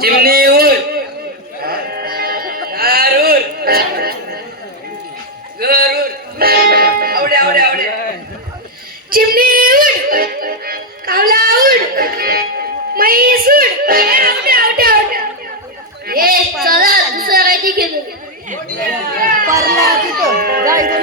चिमणी उड दारूर गरुड आवडे आवडे आवडे चिमणी उड कावला उड म्हैस उड आवडे आवडे आवडे ए चला दुसरं काय ती घेतो परला तिथं गाय दोन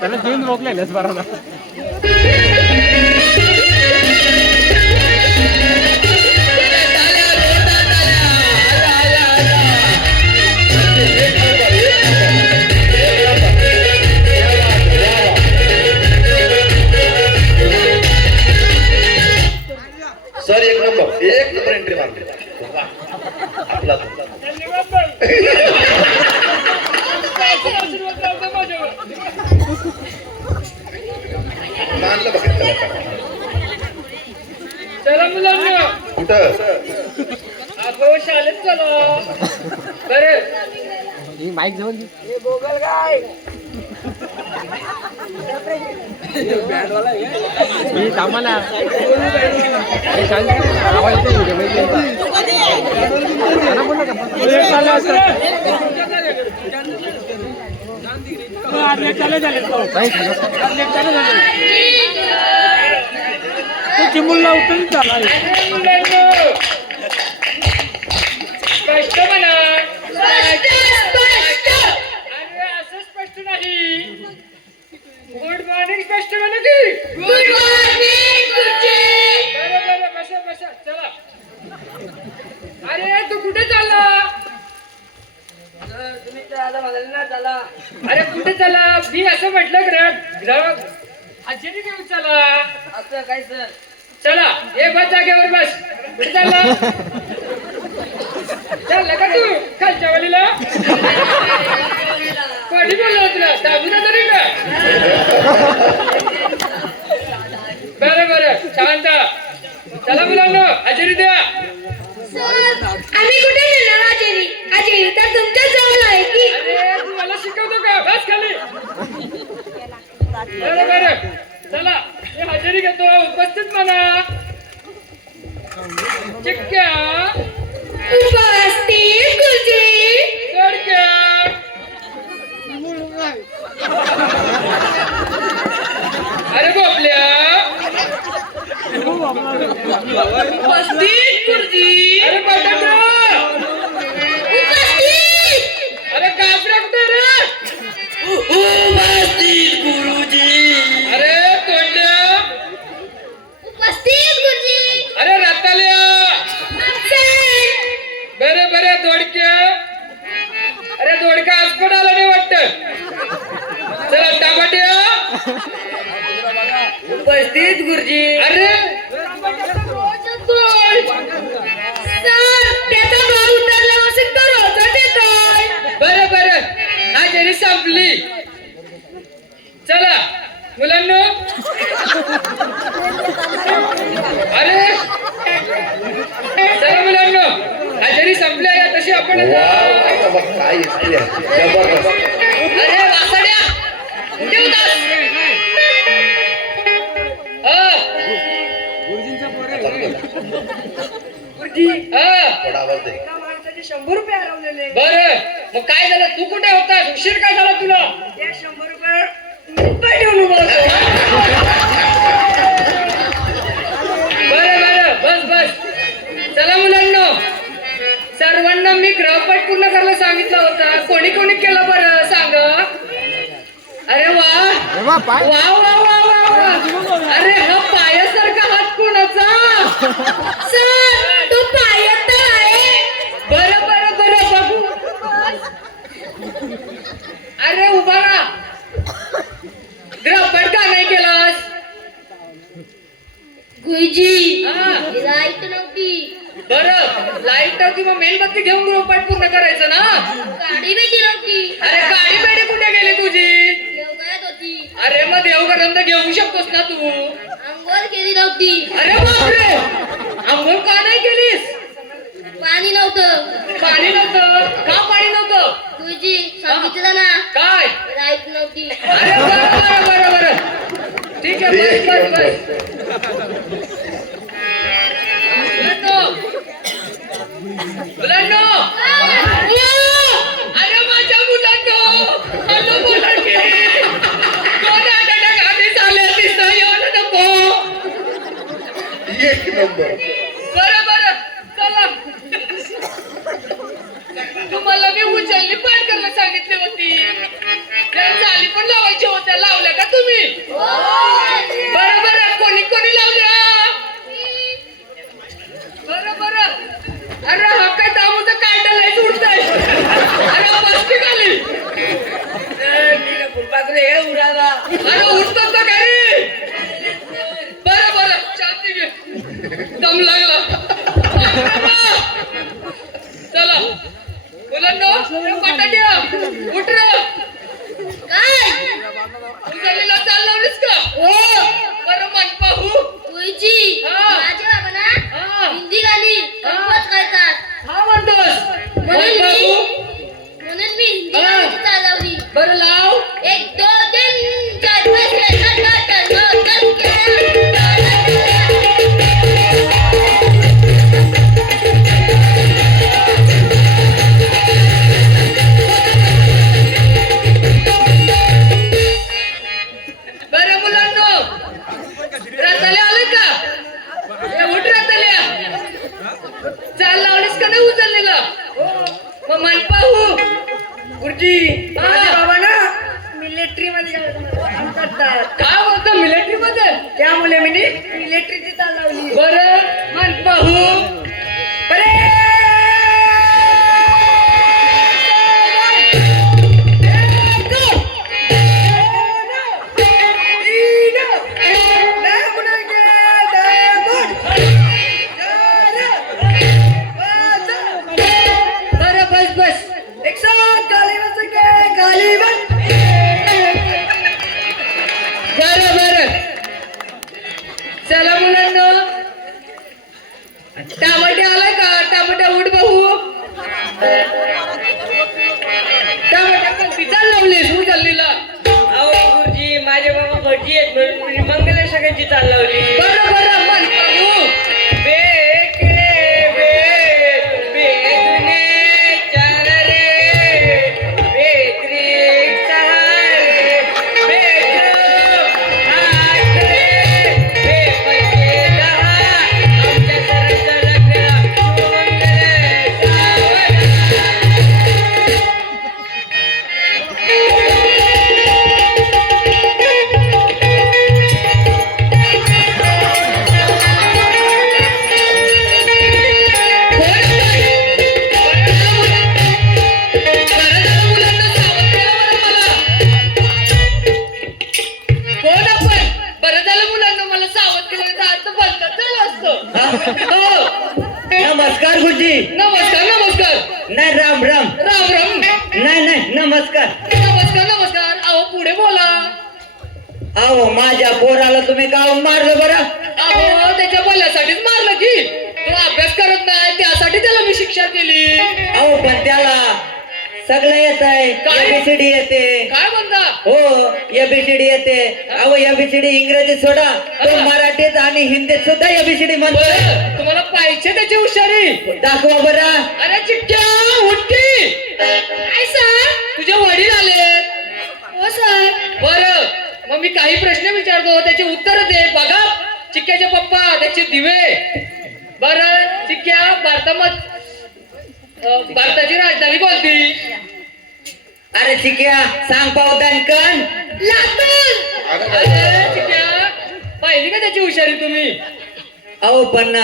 त्याला घेऊन रोखलेलंच बरं ना सर एक नंबर एंट्री मारते आपला मानलं बघितलं चला मुलांना कुठं आपण शाळेत चला बरं ही माईक जवळ हे बोगल काय मी कामाला आवाज येतो चिमुलला उतरून झाला स्पष्ट म्हणा अरे असं स्पष्ट नाही गुड मॉर्निंग स्पष्ट म्हणा की गुड मॉर्निंग बरं बरं बसा बसा चला अरे तू कुठे चालला तुम्ही चला म्हणाल ना चला अरे कुठे चला मी असं म्हटलं ग्रह हजेरी घेऊन चला असं काय सर चला ये बस जागेवर बस कुठे चालला चालला का तू खालच्या वालीला कोणी बोलला तुला दाबून तरी का बरं बरं शांत चला मुलांनो हजेरी द्या आम्ही कुठे नेणार हजेरी हजेरी तर तुमच्या जवळ आहे की अरे तू मला शिकवतो का बस खाली बरं बरं चला मी हजेरी घेतो उपस्थित म्हणा चिक्क्या उपस्थित गुरुजी तोडक्या अरे बापल्या उपस्थित गुरुजी अरे बटाटा उपस्थित अरे कापड्या कुठे रे उपस्थित गुरुजी अरे तोंडल्या उपस्थित गुरुजी अरे रताल्या बरे बरे दोडक्या अरे दोडका आज पण आला नाही वाटत चला टामाट्या उपस्थित गुरुजी अरे सर त्याचा भाव उतरला असेल तर रोजच येतोय बरं बरं हजेरी संपली चला मुलांनो अरे चला मुलांनो हजेरी संपल्या या तशी आपण वा काय जबरदस्त अरे वासड्या कुठे होतास गुरुजी थोडा आवाज दे एका माणसाचे 100 रुपये हरवलेले बरं मग काय झालं तू कुठे होतास उशीर काय झाला तुला ते 100 रुपये मुंबई ठेवून उभा होतो बरं बरं बस बस चला मुलांनो सर्वांना मी गृहपाठ पूर्ण करायला सांगितलं होतं कोणी कोणी केलं बरं सांग हे बा पाय वा वा वा वा वा. अरे हा पायासारखा हात कोणाचा? सर तो पायात आहे. बरं बरं बरं बघू. अरे उभा राहा. ग्रहपट का नाही केलास? गुरुजी हा. लाईट नव्हती. बरं लाईट नव्हती मग मेणबत्ती घेऊन गृहपाठ पूर्ण करायचं ना. गाडी भेटी नव्हती. अरे गाडी बेडी कुठे गेली तुझी? देवघरात होती. अरे मग देवघरांना घेऊ शकतोस ना तू. अंघोळ केली नव्हती. अरे बापरे आंघोळ का नाही केलीस? पाणी नव्हतं. पाणी नव्हतं. का पाणी नव्हतं? गुरुजी सांगितलं ना. काय? लाईट नव्हती. अरे बरं बरं बरं बरं ठीक आहे बस बस बस. मुलांनो अरे माझ्या मुलांनो हॅलो बोला की कोण आठ आधी चालले दिसतं एवढं नको. एक नंबर. बरं बरं चला. तुम्हाला मी उचलली पाठ करायला सांगितली होती. त्या चाली पण लावायच्या होत्या. लावल्या का तुम्ही? बरं बरं कोणी कोणी लावल्या? बरं बरं. अरे हा काय दामूचं काढायला उडतंय. अरे मस्ती खाली. अरे उडतो तर काय? बरं बरं शांती घे. दम लागला. चला मुलांनो बटाट्या उठ रे. काय? उचललेला चाल लावलीस का? हो. बरं मन पाहू. गुरुजी हा. माझे बाबा ना हा. हिंदी गाणी कंपोज करतात. हा म्हणतोस मन पाहू. म्हणून मी हिंदी हा. गाण्याची चालवली. बरं लाव. 1 2 3 4 5 6 7 8 9 10 बरं मुलांनो रताल्या आले का? ए, उठ रताल्या. चाल लावलीस का नाही उचललेला? मग मन पाहू. गुरुजी माझे हा. बाबा ना मिलिटरी मध्ये काम करतात. काय बोलतो मिलिटरी मध्ये? त्यामुळे मी मिलिटरीची चाल लावली. बरं मन पाहू. बरं बस बस. बरं बरं चला मुलांनो टामाटे आलाय का? टामाट्या उठ बघू. टामाट्या कोणती चाल लावलीस उचललीला? अहो गुरुजी माझे बाबा भटजी आहेत म्हणून मी मंगल सगळ्यांची चाल लावली. बरं बरं मन पाहू. बेकले बेक बेकने चाल रे बेकरी सहारे बेकलो हात रे बेपंचे दहा आमच्या सरांचं लग्न मंगल सावधान. नमस्कार गुरुजी. नमस्कार नमस्कार. नाही राम राम. राम राम. नाही नाही नमस्कार. नमस्कार नमस्कार. अहो पुढे बोला. अहो माझ्या पोराला तुम्ही काहून मारलं बरं? अहो त्याच्या भल्यासाठीच मारलं की. तो अभ्यास करत नाही त्यासाठी त्याला मी शिक्षा केली. अहो पण त्याला सगळं येत आहे. काय? एबीसीडी येते. काय म्हणता? हो एबीसीडी येते. अहो एबीसीडी इंग्रजीत सोडा तो मराठीत आणि हिंदीत सुद्धा एबीसीडी म्हणतो. बरं, तुम्हाला पाहिजे त्याची हुशारी. दाखवा बरं. अरे चिक्क्या उठकी. काय सर? तुझे वडील आले. हो सर. बरं मग मी काही प्रश्न विचारतो त्याची उत्तर दे. बघा चिक्क्याचे पप्पा त्याचे दिवे. बरं चिक्क्या भारताची राजधानी कोणती? अरे चिक्या सांग पावतान कण. लातूर. अरे चिक्या, पाहिली का त्याची हुशारी तुम्ही? अहो पण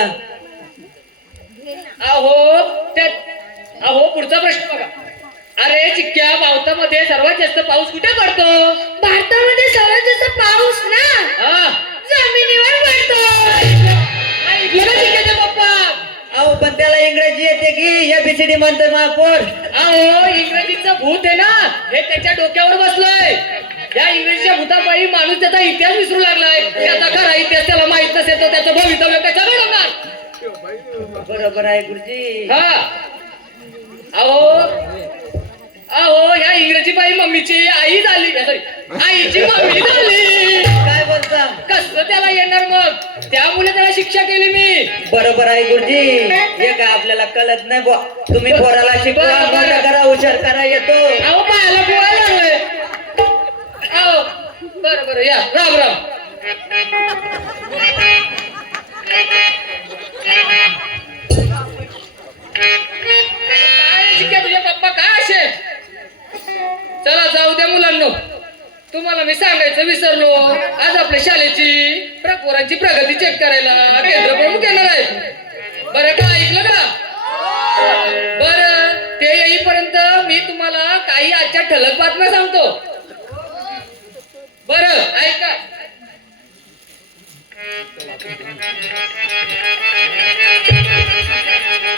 अहो पुढचा प्रश्न बघा. अरे चिक्क्या, भारतामध्ये सर्वात जास्त पाऊस कुठे पडतो? भारतामध्ये सर्वात जास्त पाऊस ना हा, जमिनीवर पडतो. ऐकलं का चिक्क्याच्या पप्पा? अहो पण त्याला इंग्रजी येते की एबीसीडी म्हणतोय महापौर. अहो इंग्रजीचं भूत आहे ना, हे त्याच्या डोक्यावर बसलंय. या इंग्रजीच्या भूतापायी माणूस त्याचा इतिहास विसरू लागलाय. त्याचा खरा इतिहास त्याला माहित नसेल तर त्याचं भवितव्य कसा घडवणार? बरोबर आहे गुरुजी. हा, अहो ह्या इंग्रजी बाई मम्मीची आई झाली, सॉरी आईची मम्मी झाली. काय बोलता? कसं त्याला येणार मग? त्यामुळे त्याला शिक्षा केली मी. बरोबर आहे गुरुजी. हे काय आपल्याला कळत नाही बुवा. तुम्ही पोराला शिकवा, बरोबर. मोठा करा, हुशार करा येतो. अहो पायाला पोहायला लागलोय. अहो बरं या, राम राम. काय शिक्या तुझ्या पप्पा काय असे? चला जाऊ द्या मुलांनो, तुम्हाला मी सांगायचं विसरलो. आज आपल्या शाळेची पोरांची प्रगती चेक करायला केंद्र प्रमुख येणार आहे. बरं का, ऐकलं का? बरं, ते येईपर्यंत मी तुम्हाला काही आजच्या ठळक बातम्या सांगतो. बरं ऐका.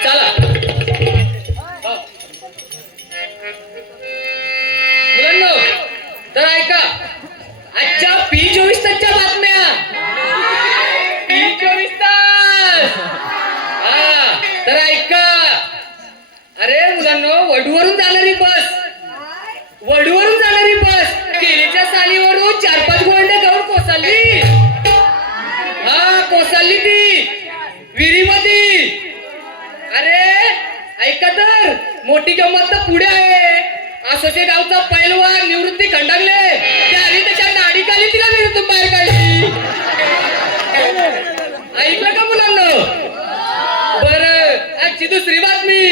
चला हो. मुलांनो तर ऐका आजच्या P24 तासच्या बातम्या. P24 तास. हा तर ऐका. अरे मुलांनो, वडूवरून जाणारी बस केळीच्या सालीवरून 4-5 गोंडे गाऊन कोसळली. हा कोसळली ती विहिरीमध्ये. अरे ऐका तर, मोठी गंमत तर पुढे आहे. असोचे गावचा पैलवान निवृत्ती खंडागले त्याने त्याच्या नाडी खाली तिला विहिरीतून बाहेर काढली. ऐकलं का मुलांना? बरं, आजची दुसरी बातमी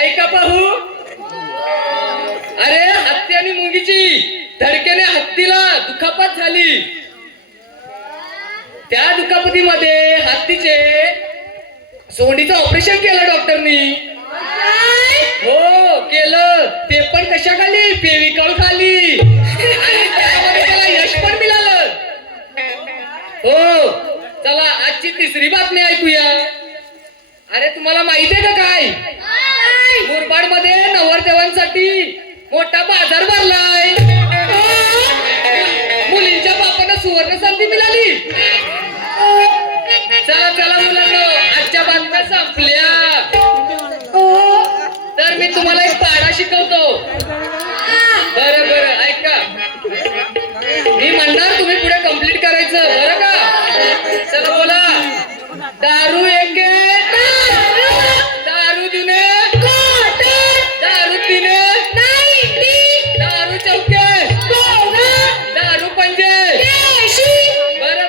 ऐका पाहू. अरे हत्ती आणि मुंगीची धडकेने हत्तीला दुखापत झाली. त्या दुखापतीमध्ये हत्तीचे सोंडीचं ऑपरेशन केलं डॉक्टरनी. हो केलं, ते पण कशा खाली? फेविकॉल खाली. आणि त्यामध्ये त्याला यश पण मिळालं. हो चला आजची तिसरी बातमी ऐकूया. अरे तुम्हाला माहिती आहे का काय? मुरबाड मध्ये नवरदेवांसाठी मोठा बाजार भरलाय. मुलींच्या बापांना सुवर्ण संधी मिळाली. चला चला मुलांनो, आजच्या बातम्या संपल्या. तर मी तुम्हाला एक पाढा शिकवतो. बरं ऐका. मी म्हणणार, तुम्ही पुढे कंप्लीट करायचं. बरं का? चला बोला. दारू एके, दारू दुने, दारू तिने, दारू चौके, दारू पंजे. बरं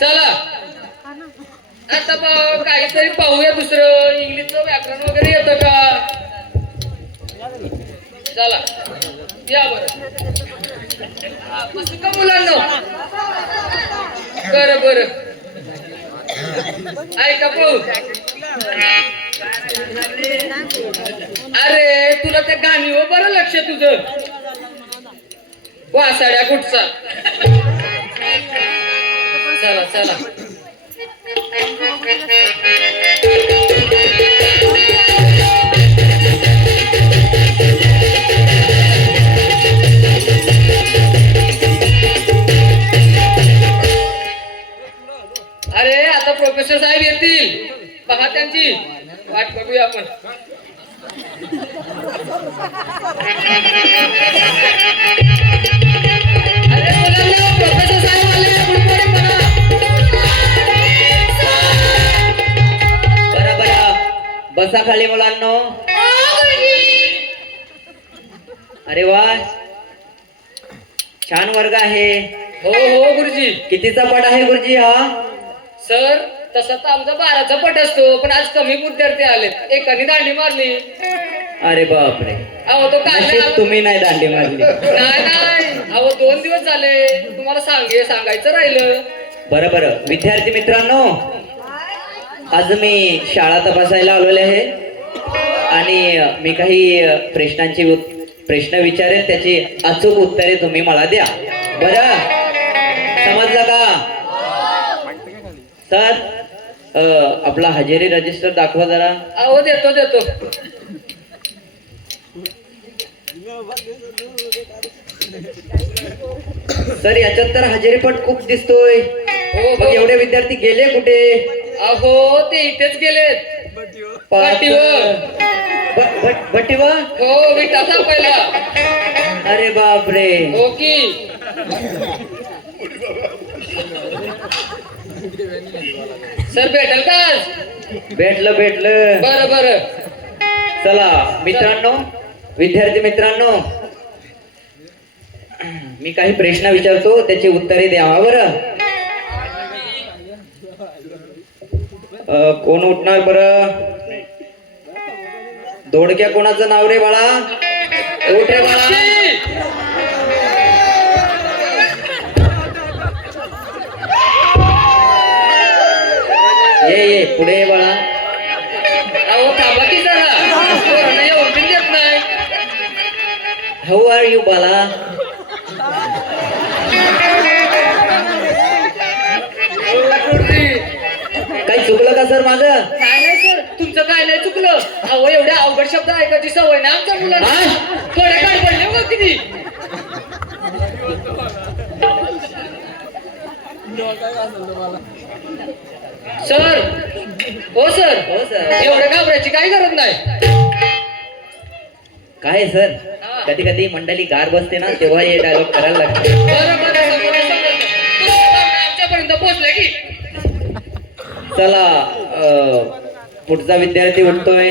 चला आता काहीतरी पाहूया दुसरं. इंग्लिशचं व्याकरण वगैरे येतं का? चला या. बरं का मुलांना? बरं ऐका पाहू. अरे तुला त्या गाणीवर बरं लक्ष तुझं. वासाड्या कुठचा. चला अरे आता प्रोफेसर साहेब येतील पहा, त्यांची वाट बघूया आपण. अरे मुलांना, प्रोफेसर साहेब आले. बसा खाली मुलांनो. अरे वा, छान वर्ग आहे. हो गुरुजी. कितीचा पट आहे गुरुजी हा? सर तसा तर आमचा 12चा पट असतो, पण आज कमी विद्यार्थी आले, एकाने दांडी मारली. अरे बापरे, अहो तो काय तुम्ही नाही दांडी मारली. नाही अहो 2 दिवस झाले. सांगायचं राहिलं. बरं बरं विद्यार्थी मित्रांनो, आज मी शाळा तपासायला आलेले आहे आणि मी काही प्रश्न विचारेन, त्याची अचूक उत्तरे तुम्ही मला द्या. बरं समजलं का सर? आपला हजेरी रजिस्टर दाखवा जरा. अहो देतो. सर याच्यात तर हजेरीपट खूप दिसतोय. हो मग एवढे विद्यार्थी गेले कुठे? अहो ते इथेच गेलेत पाठीवर. भट्टीवर? हो विटा सापायला. अरे बापरे. हो की. सर भेटेल का आज? भेटलं. बरं. चला मित्रांनो, विद्यार्थी मित्रांनो, मी काही प्रश्न विचारतो, त्याची उत्तरे द्यावा. बरं कोण उठणार? बरं दोडक्या कोणाचं नाव रे बाळा? उठ रे बाळा. ये पुढे ये बाळा. अहो थांबा की जरा. पोरांना येऊन पण देत नाही. हाऊ आर यू बाळा? काही चुकलं का सर माझं? नाही सर, तुमचं काय नाही चुकलं. अहो एवढ्या अवघड शब्द ऐकायची सवय नाही आमच्या मुलांना. थोडे काय पडले हो किती. सर हो सर. एवढ्या घाबरायची काही गरज नाही. काय सर, कधी कधी मंडळी गार बसते ना, तेव्हा हे डायलॉग करायला लागते. बरं आमच्यापर्यंत पोहोचले की. चला पुढचा विद्यार्थी उठतोय.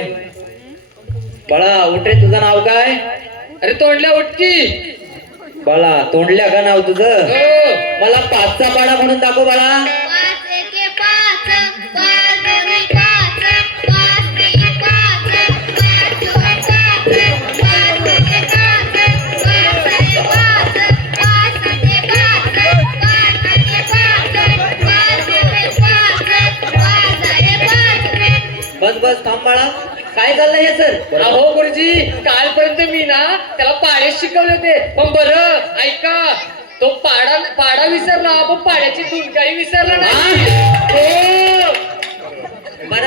बाळा उठ रे, तुझं नाव काय? अरे तोंडल्या उठकी. बाळा तोंडल्या का नाव तुझं? हो. मला पाचचा पाडा म्हणून दाखव बाळा. 5 एके 5, 5 दोन्ही 5, 5 त्रिक 5, 5 चोक 5, 5 एके 5, 5 साते 5, 5 साते 5, 5 आठे 5, 5 नवे 5, 5 झाले 5. बस थांब बाळा. काय चाललंय हे सर? अहो गुरुजी, कालपर्यंत मी ना त्याला पाडे शिकवले होते. पण बरं ऐका, तो पाडा विसरला, पण पाड्याची धून काही विसरला नाही. हो.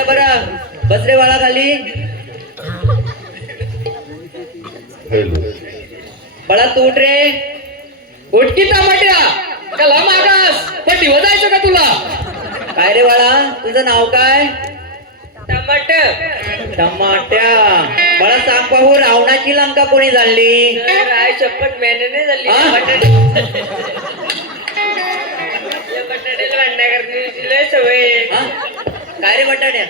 बरं बस रे बाळा खाली. हॅलो. बाळा तू उठ रे. उठकी टमाट्या. त्याला मागास पटीवर जायचं का तुला? काय रे बाळा, तुझं नाव काय? टमाट्या. बाळा सांग पाहू, रावणाची लंका कोणी जाणली? राय शपथ मेहनत झाली. हा? बटाट्याला भांडणा करण्याची सवय. हा? काय रे बटाट्या?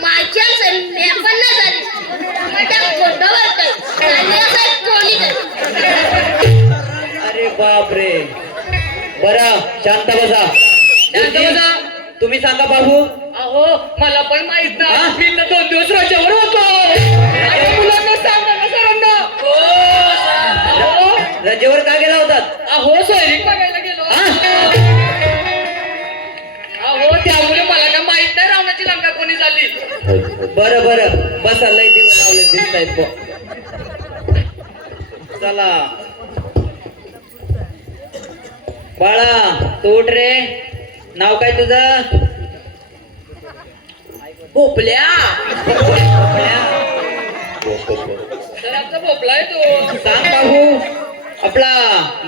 माझ्या सर पण ना झाली. टमाटा खोटं बोलतोय आणि असं कोणी नाही. अरे बाप रे. बरं शांत बसा. शांत बसा. तुम्ही सांगा पाहू. अहो मला पण माहित हा? नाही. मी तर 2 दिवस रजेवर होतो. आणि मुलांना सांगा ना सरांना. अहो, रजेवर का गेला होतात? अहो सैनिक बघायला गेलो. हा? अहो त्यामुळे मला काय माहित नाही रावणाची लंका कोणी झाली. बरं बसा, लय दिवस लावले दिसत आहेत. चला बाळा तू उठ रे. नाव काय तुझं? भोपल्या. सर आमचा भोपला आहे तो. सांग पाहू, आपला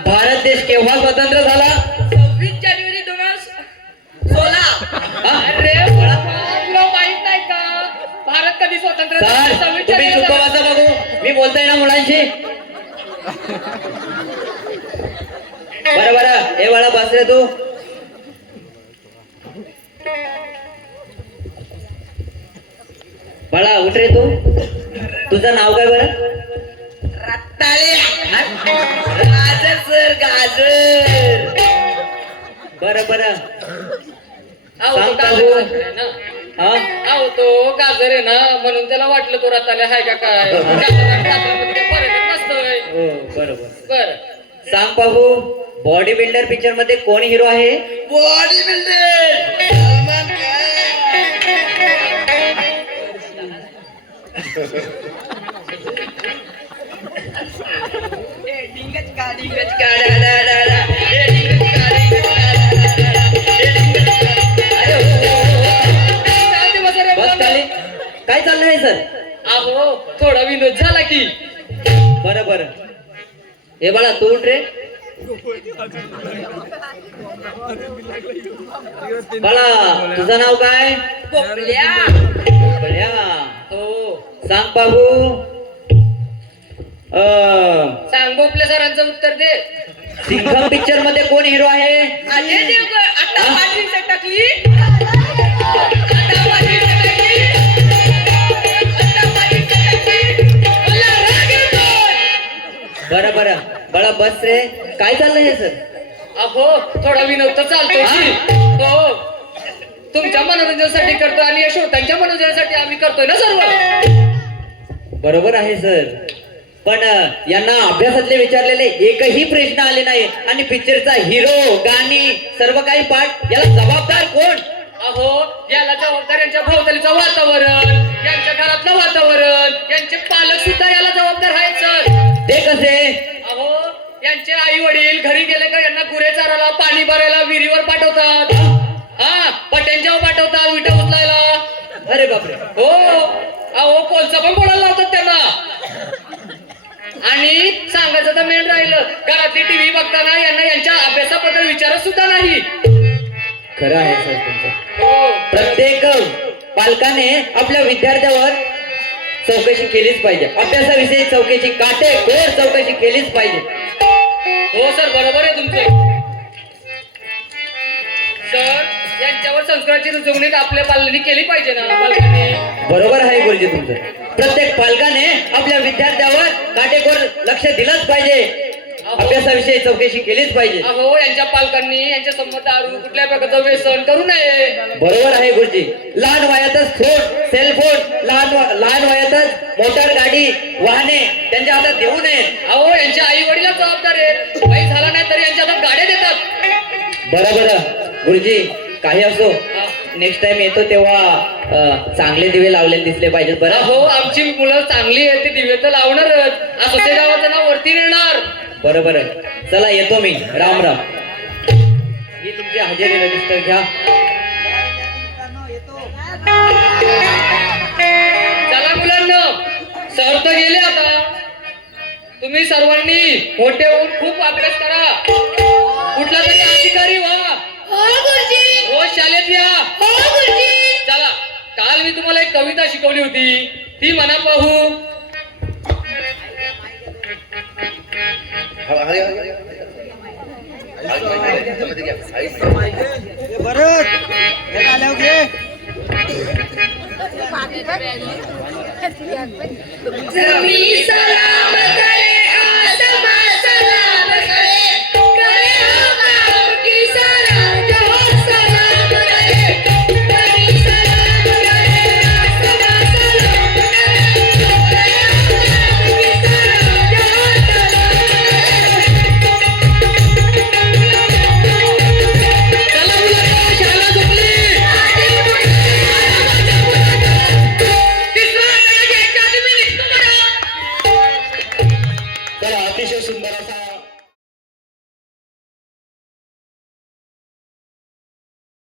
भारत देश केव्हा स्वतंत्र झाला? 26 जानेवारी 2016. अरे तुला माहित नाही का भारत कधी स्वतंत्र झाला? सर 26 तुम्ही चुका जानेवारी. वाचा बघू. मी बोलतोय ना मुलांशी. बरं हे बाळा बस रे तू. बाळा उठ रे तू. तुझं नाव काय बरं? रत्ताळे. गाजर सर, गाजर. बरं अहो तो सांग गाजर पाहू. आहे ना. हा? अहो तो गाजर आहे ना, म्हणून त्याला वाटलं तो रताले हाय का काय. गाजर आणि गाजरामध्ये काही फरकच नसतोय. हो बरोबर. बर सांग पाहू, बॉडी बिल्डर पिक्चर मध्ये कोण हिरो आहे? बॉडी बिल्डर बस खाली. काय चाललंय सर? अहो थोडा विनोद झाला की. बरं बरं. हे बाळा तू उठ रे. बाळा तुझं नाव काय? पोपल्या. बढ्या. हो सांग बाबू. सांग गोपले सरांचं उत्तर दे. सिंघम पिक्चर मध्ये कोण हिरो आहे? अजय देवगण. आता हा? बाटली टाकली. बरं बरं. बाळा बस रे. काय चाललंय हे सर? अहो थोडा विनोद तर चालतो की. हो तुमच्या मनोरंजनासाठी करतो आणि या श्रोत्यांच्या मनोरंजनासाठी आम्ही करतोय ना सर्व. बरोबर आहे सर. पण यांना अभ्यासातले विचारलेले एकही प्रश्न आले नाही आणि पिक्चरचा हिरो गाणी सर्व काही पाठ याला जबाबदार कोण? अहो याला जबाबदार यांच्या भोवतालीचं वातावरण, यांच्या घरातलं वातावरण, यांचे पालक सुद्धा याला जबाबदार आहेत सर. ते कसे? अहो यांचे आई वडील घरी गेले का यांना गुरे चारायला, पाणी भरायला विहिरीवर पाठवतात. हा पट्यांच्यावर पाठवतात विटा उचलायला. अरे बापरे. हो अहो कोलचा पण बोलायला लावतात त्यांना. आणि सांगायचं तर मेन राहिलं घरातली टीव्ही बघताना यांना यांच्या अभ्यासाबद्दल विचारत सुद्धा नाही. खरं आहे सर तुमचं. हो प्रत्येक पालकाने आपल्या विद्यार्थ्यावर चौकशी केलीच पाहिजे. अभ्यासाविषयी चौकशी काटेकोर चौकशी केलीच पाहिजे. हो सर बरोबर आहे तुमचं. सर यांच्यावर संस्काराची रुजवणी आपल्या पालकांनी केली पाहिजे ना. पालकांनी बरोबर आहे गुरुजी तुमचं. प्रत्येक पालकाने आपल्या विद्यार्थ्यावर काटेकोर लक्ष दिलंच पाहिजे. अभ्यासाविषयी चौकशी केलीच पाहिजे. अहो यांच्या पालकांनी यांच्या संमत दारू कुठल्या प्रकारचं व्यसन करू नये. बरोबर आहे गुरुजी. लहान वयातच फोन सेलफोन लहान वयातच मोटार गाडी वाहने त्यांच्या हातात देऊ नये. अहो यांच्या आई वडिला जबाबदार आहेत. वय झाला नाही तरी यांच्या हातात गाड्या देतात. बरोबर गुरुजी. काही असो नेक्स्ट टाइम येतो तेव्हा चांगले दिवे लावलेले दिसले पाहिजेत. बरं अहो आमची मुलं चांगली आहेत ती दिवे तर लावणारच. असं ते गावाचं नाव वरती नेणार. बरोबर आहे. चला येतो मी. राम राम. ही तुमची हजेरी रजिस्टर घ्या. चला मुलांना सर तर गेले आता. तुम्ही सर्वांनी मोठे होऊन खूप अभ्यास करा. कुठला तरी अधिकारी व्हा. हो गुरुजी. रोज शाळेत या. हो गुरुजी. चला काल मी तुम्हाला एक कविता शिकवली होती ती म्हणा पाहू. जमी सलामत